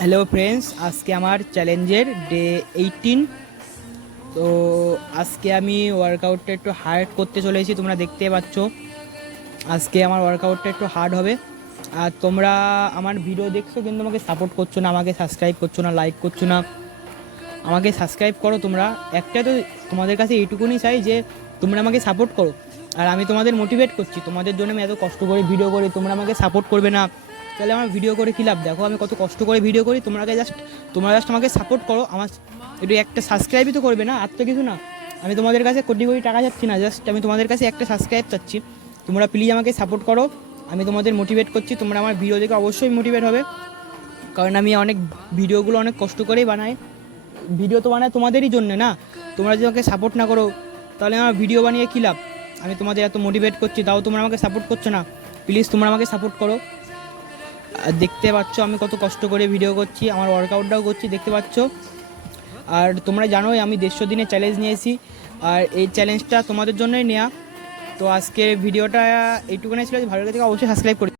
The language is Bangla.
হ্যালো ফ্রেন্ডস, আজকে আমার চ্যালেঞ্জের ডে 18। তো আজকে আমি ওয়ার্কআউটটা একটু হার্ড করতে চলেছি, তোমরা দেখতে পাচ্ছ। আজকে আমার ওয়ার্কআউটটা একটু হার্ড হবে। আর তোমরা আমার ভিডিও দেখছো কিন্তু আমাকে সাপোর্ট করছো না, আমাকে সাবস্ক্রাইব করছো না, লাইক করছো না। আমাকে সাবস্ক্রাইব করো তোমরা। একটা তো তোমাদের কাছে এইটুকুনি চাই যে তোমরা আমাকে সাপোর্ট করো। আর আমি তোমাদের মোটিভেট করছি, তোমাদের জন্য আমি এত কষ্ট করে ভিডিও করি, তোমরা আমাকে সাপোর্ট করবে না তাহলে আমার ভিডিও করে কী লাভ? দেখো আমি কত কষ্ট করে ভিডিও করি, তোমরা জাস্ট আমাকে সাপোর্ট করো। আমার একটু একটা সাবস্ক্রাইবই তো করবে না, আর তো কিছু না। আমি তোমাদের কাছে কোটি কোটি টাকা চাচ্ছি না, জাস্ট আমি তোমাদের কাছে একটা সাবস্ক্রাইব চাচ্ছি। তোমরা প্লিজ আমাকে সাপোর্ট করো, আমি তোমাদের মোটিভেট করছি। তোমরা আমার ভিডিও দেখে অবশ্যই মোটিভেট হবে, কারণ আমি অনেক ভিডিওগুলো অনেক কষ্ট করেই বানাই। ভিডিও তো বানায় তোমাদেরই জন্য না। তোমরা যদি আমাকে সাপোর্ট না করো তাহলে আমার ভিডিও বানিয়ে কী লাভ? আমি তোমাদের এত মোটিভেট করছি, তাও তোমরা আমাকে সাপোর্ট করছো না। প্লিজ তোমরা আমাকে সাপোর্ট করো। আর দেখতে পাচ্ছ আমি কত কষ্ট করে ভিডিও করছি, আমার ওয়ার্কআউটটাও করছি, দেখতে পাচ্ছ। আর তোমরা জানোই আমি 150 দিনের চ্যালেঞ্জ নিয়েছি, আর এই চ্যালেঞ্জটা তোমাদের জন্যই নেওয়া। তো আজকের ভিডিওটা এইটুকুনি ছিল। ভালো লাগে অবশ্যই সাবস্ক্রাইব করি।